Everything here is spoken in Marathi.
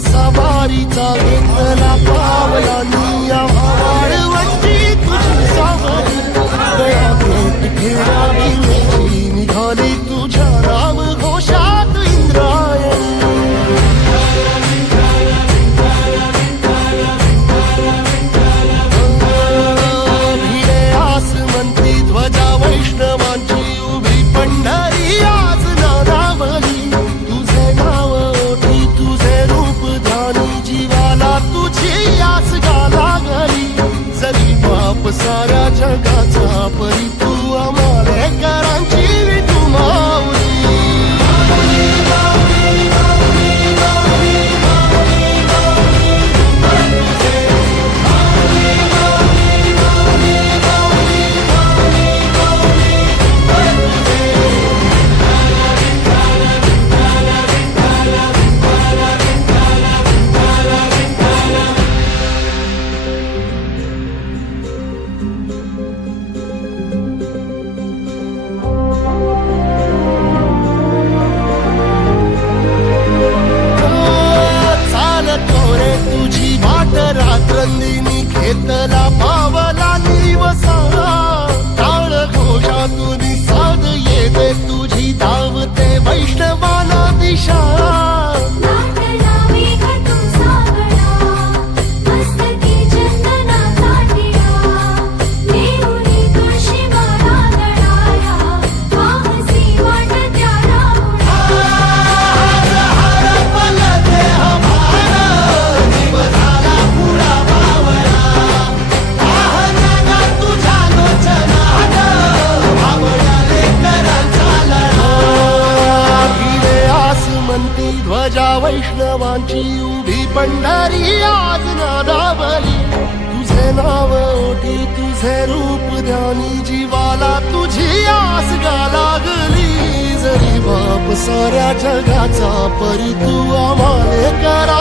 सवारीचा घेतला पावलांनी या वाळवंटी तुझी सावली दया भेट खेळावी मेची निघाली तुझ्या राम घोषात इंद्रायणी भिडे आसमंती ध्वजा वैष्णवांची उभी पंढरी आज नानावली तुझे नाव ओठी तुझे रूप ध्यानी जीवाला तुझी आस गाला गली जरी बाप साऱ्या जगाचा परी तू आमालेकरांची तू माऊली रात्रंदिनी घेतला पावला निवसा टाळ घोषातून साध येते तुझी धावते वैष्णवाला दिशा ध्वजा वैष्णवांची उभी पंढरी आज नादावली तुझे नाव ओठी तुझे रूप ध्यानी जीवाला तुझी आस गा लागली जरी बाप साऱ्या जगाचा परी तू आम्हाले करा